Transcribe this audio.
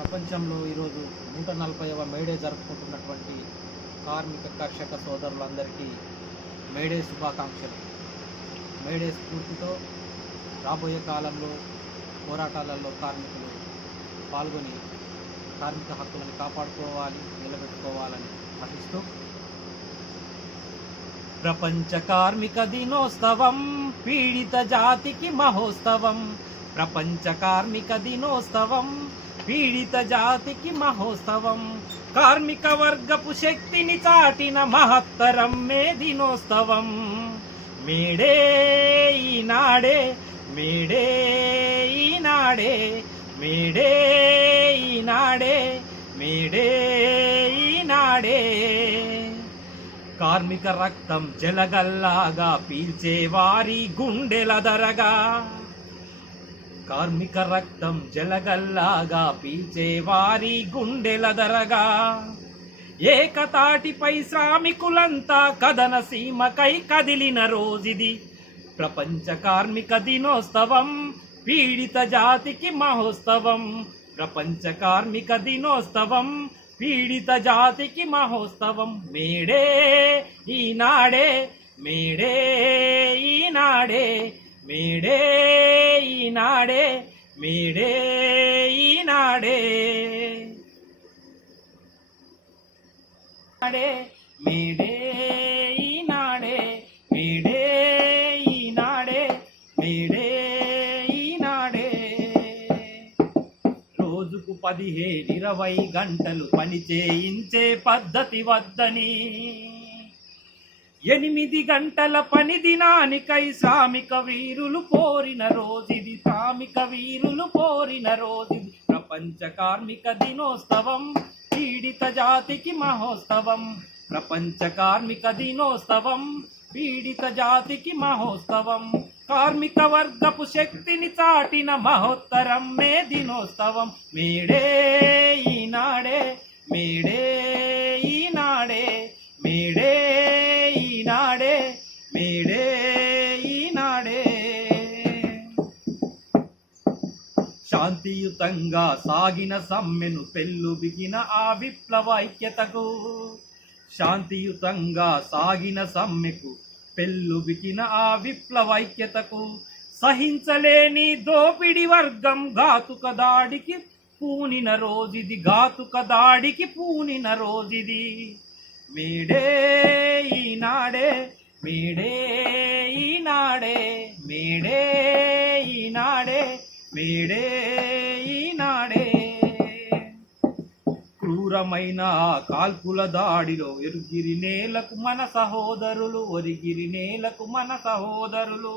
ప్రపంచంలో ఈరోజు 140వ మేడే జరుపుకుంటున్నటువంటి కార్మిక కర్షక సోదరులందరికీ మేడే శుభాకాంక్షలు. మేడే స్ఫూర్తితో రాబోయే కాలంలో పోరాటాలలో కార్మికులు పాల్గొని కార్మిక హక్కులను కాపాడుకోవాలి, నిలబెట్టుకోవాలని ఆశిస్తూ ప్రపంచ కార్మిక దినోత్సవం పీడిత జాతికి మహోత్సవం. ప్రపంచ కార్మిక దినోత్సవం పీడిత జాతికి మహోత్సవం. కార్మిక వర్గపు శక్తిని చాటిన మహత్తరం మే దినోత్సవం. మేడే ఈనాడే, మేడే ఈనాడే, మేడే ఈనాడే, మేడే ఈనాడే. కార్మిక రక్తం జలగల్లాగా పీల్చే వారి గుండెల దరగా, కార్మిక రక్తం జలగల్లాగా పీల్చే వారి గుండెల దరగా. ఏకతాటిపై శ్రామికులంతా కథన సీమకై కదిలిన రోజుది. ప్రపంచ కార్మిక దినోత్సవం పీడిత జాతికి మహోత్సవం. ప్రపంచ కార్మిక దినోత్సవం పీడిత జాతికి మహోత్సవం. మేడే ఈనాడే, మేడే ఈనాడే, మేడే ఈనాడే, మేడే ఈనాడే, మేడే ఈనాడే, మేడే ఈనాడే, మేడే ఈనాడే. రోజుకు 15-20 గంటలు పని చేయించే పద్ధతి వద్దని, 8 గంటల పని దినానికై శ్రామిక వీరులు కోరిన రోజుది. శ్రామిక వీరులు కోరిన రోజుది. ప్రపంచ కార్మిక దినోత్సవం పీడిత జాతికి మహోత్సవం. ప్రపంచ కార్మిక దినోత్సవం పీడిత జాతికి మహోత్సవం. కార్మిక వర్గపు శక్తిని చాటిన మహోత్తరం మే దినోత్సవం. మేడే ఈనాడే, మేడే ఈనాడే, మేడే ఈనాడే, మేడే ఈనాడే. శాంతియుతంగా సాగిన సమ్మెను పెళ్ళుబిగిన ఆ విప్లవ ఐక్యతకు, శాంతియుతంగా సాగిన సమ్మెకు పెళ్ళుబికిన ఆ విప్లవ ఐక్యతకు, సహించలేని దోపిడి వర్గం ఘాతుక దాడికి పూనిన రోజుది. ఘాతుక దాడికి పూనిన రోజుది. మేడే ఈనాడే, మేడే ఈనాడే, మేడే ఈనాడే, మేడే ఈనాడే. క్రూరమైన కాల్పుల దాడిలో ఒరిగిరి నేలకు మన సహోదరులు, ఒరిగిరి నేలకు మన సహోదరులు.